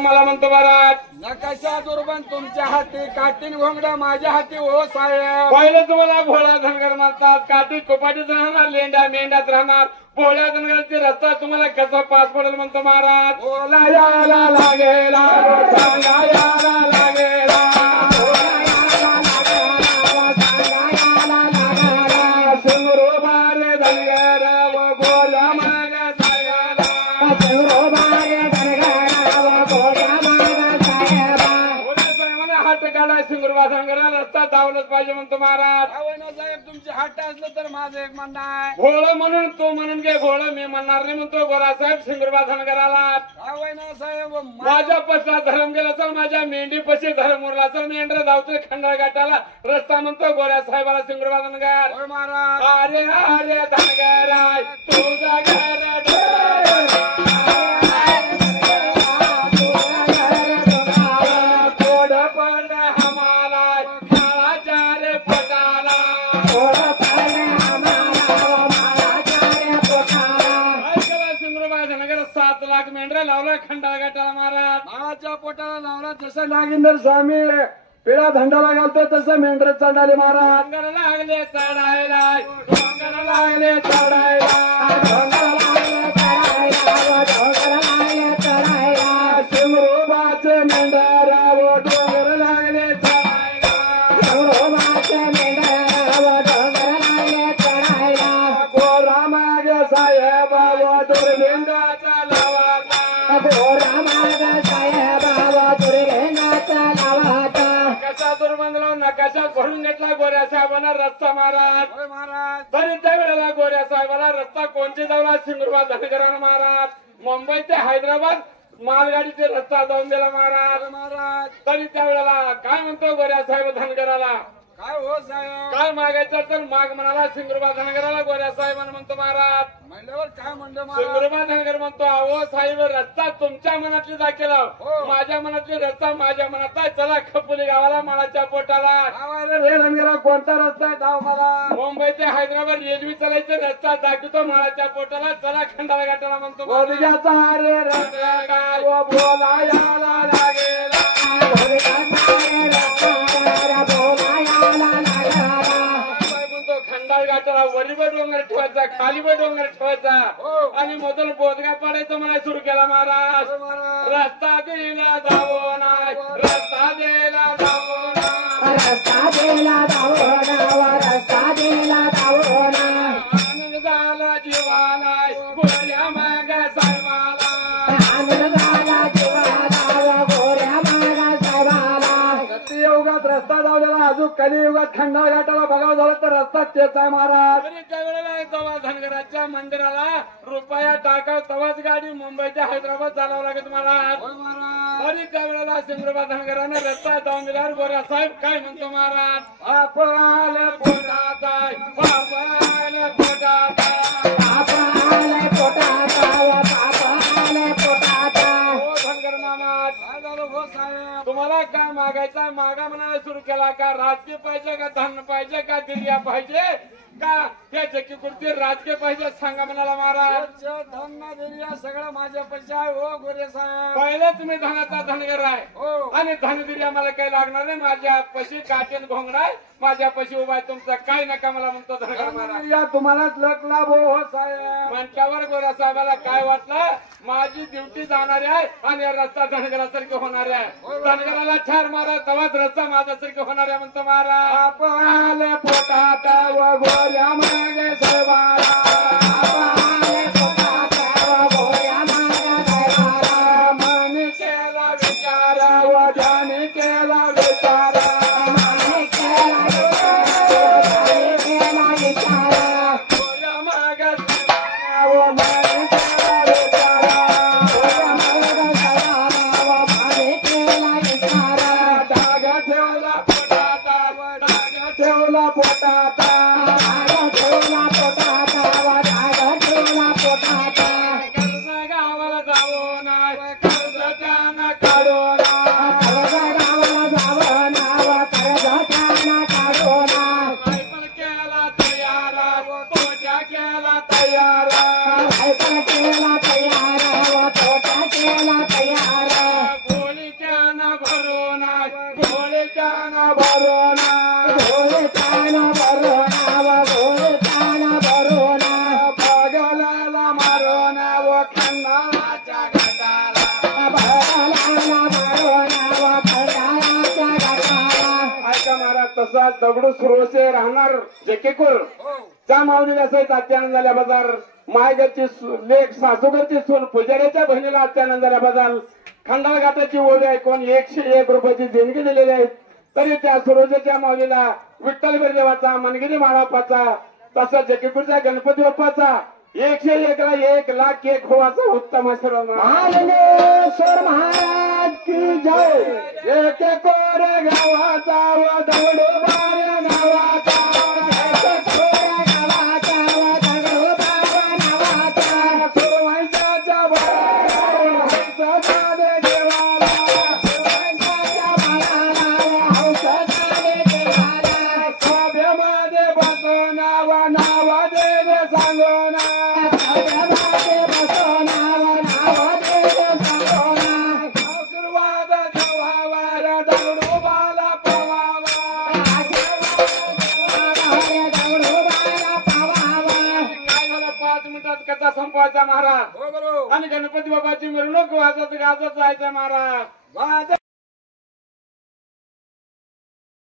मला म्हणतो महाराज नकाशा दुर्बन तुमच्या हाती काटीन घोंगडा माझ्या हाती हो साहेब. पहिले तुम्हाला भोळा धनगर म्हणतात. काठी कोपाटीत राहणार, लेंड्या मेंढ्यात राहणार. भोळ्या धनगरची रस्ता तुम्हाला कसा पास पडेल म्हणतो महाराज. बोला याला लागेला सांगा याला लागेला सिंगरोबारे धनगर व गोल्या माग साहेबाला. भोळ्या साहेबाला हात काढा, सिंगरोबा धनगराला रस्ता धावलंच पाहिजे म्हणतो महाराज. साहेब तुमची हाट असलं तर माझं एक म्हणणं आहे. भोळ म्हणून तो म्हणून घे, भोळ मी म्हणणार नाही म्हणतो गोरासाहेब सिंगरोबा धनगराला. साहेब माझ्या पसा धर्म गेला तर माझ्या मेंढी पशी धर्म उरला तर मेंढर धावतोय खंडाळ घाटाला रस्ता म्हणतो गोऱ्या साहेबाला सिंगरोबा धनगर. होय महाराज. अरे अरे धनगराय तुझा घर कोड पड हमाला खाळाच्या रे पटाला. सिंगरोबा धनगर 7 लाख मेंढरा लावला खंडाळ घाटाला महाराज. माळाच्या पोटाला लावला जसं नागिंदर स्वामी पिळा धंडाला घालतो तसं मेंढर चांडाले महाराज. डोंगर लागले चढायला, डोंगर लागले चढायला. सिंगरोबाचे मेंढराव डोंगर लागले गोरा माग साहेब दुर्लिंगाचा लावाचा. नकाशा दुर्बंध लावून नकाशा भरून घेतला गोऱ्या साहेबांना रस्ता महाराज. होय महाराज. तरी त्या वेळेला गोऱ्या साहेबाला रस्ता कोणते जावला सिंगरोबा धनगरानं महाराज. मुंबई ते हैदराबाद मालगाडीचे रस्ता जाऊन दिला महाराज. महाराज तरी त्या वेळेला काय म्हणतो गोऱ्या साहेब धनगराला. काय हो साहेब काय मागायचं तर माग म्हणाला सिंगरोबा धनगराला. गोऱ्या साहेबांना म्हणतो महाराज. म्हणल्यावर काय म्हणलं महाराज. सिंगरोबा धनगर म्हणतो अहो साहेब रस्ता तुमच्या मनातली दाखल हो. माझ्या मनातली रस्ता माझ्या मनात आहे. चला खपुली गावाला माळाच्या पोटाला. रे रंगेला कोणता रस्ता आहे धाव मला. मुंबई ते हैदराबाद रेल्वे चालायचं रस्ता दाखवतो माळाच्या पोटाला. चला खंडाळा घाटाला म्हणतो बोलग्याचा रे रंग बोला याला लागेला. म्हणतो खंडाळ घाटाला वरीवर डोंगर ठेवायचा, खालीवर डोंगर ठेवायचा आणि मधून बोधगा पाडायचं मला सुरू केला महाराज. रस्ता दिला जावो नाही, रस्ता दिला जावो आनंद झाला जीवाला गोऱ्या माग साहेबाला. सत्ययुगात रस्ता धावलेला अजून कलियुगात खंडाळ घाटाला बघावं झालं तर रस्ता तेच आहे महाराज. तरी त्या वेळेला तेव्हा धनगराच्या मंदिराला रुपया टाकाव तवाच गाडी मुंबई ते हैदराबाद चालावं लागेल महाराज. तरी त्या वेळेला सिंगरोबा धनगराने रस्ता जाऊन दिल्यावर गोऱ्या साहेब काय म्हणतो महाराज. आपले पोटात आहे, बापाला पोटात आहे. हो धनगर मामा काय झालं हो साहेब. तुम्हाला काय मागायचं मागा म्हणायला सुरू केला का. राजकीय पाहिजे का धन पाहिजे का दिर्या पाहिजे का या जकी कुर्ती राजकीय पाहिजे सांगा म्हणाला महाराज. धन दिल्या सगळं माझ्या पैसे आहे हो गोरे साहेब. पहिले तुम्ही धनाचा धनगर आहे हो आणि धनदिर्या मला काही लागणार नाही. माझ्या पशी काटेन घोंगडा आहे, माझ्या पशी उभा आहे. तुमचं काय नका मला म्हणतो धनगर महाराज. या तुम्हालाच लक लाभ हो साहेब. म्हणल्यावर गोरा साहेबाला काय वाटलं माझी ड्युटी जाणारी आहे आणि या रस्ता धनगरासारखी होणार आहे. धनगराला ठार मारा तवाच रस्ता माझ्यासारखी होणार आहे म्हणतो महाराज. आपले पोटात व गोऱ्या मागे साहेबाला. मन केला विचार व ध्यान केला विचार. गोऱ्या मागे व मन केला विचार. धागा ठेवला पोटात, धागा ठेवला पोटात. ढोलकान भरोना बगलाला मारोना व खंडाळाच्या घाटाला ऐका महाराज तसा दगडू सुरोसे राहणार जकेकोर त्या माऊलीला सहित अत्यानंद झाल्या बजार मायगरची लेख सासूगरची सून पुजाऱ्याच्या बहिणीला अत्यानंद झाल्या बदल खंडाळ घाटाची ओवी ऐकून 101 रुपयाची देणगी दिलेली आहेत तरी त्या सुरोजेच्या माऊलीला विठ्ठल बिरदेवाचा मनगिरी महारापाचा तसा जकेपूरच्या गणपती बाप्पाचा 101 ला 1,00,001 होवाचा उत्तम आशीर्वाद महालिंगेश्वर महाराज की जय जकेकोर गावाचा व दगडूबार नावाचा सुरवंशाच्या बाळाला हंसाचा दे देवाला सभेमध्ये बसवना व नाव दे सांगोना आशीर्वाद ठेवावा दगडूबाला पवावा काय झालं 5 मिनिटात कथा संपवायचा महाराज आणि गणपती बाबाची मिरवणूक वाजत गाजत जायचं महाराज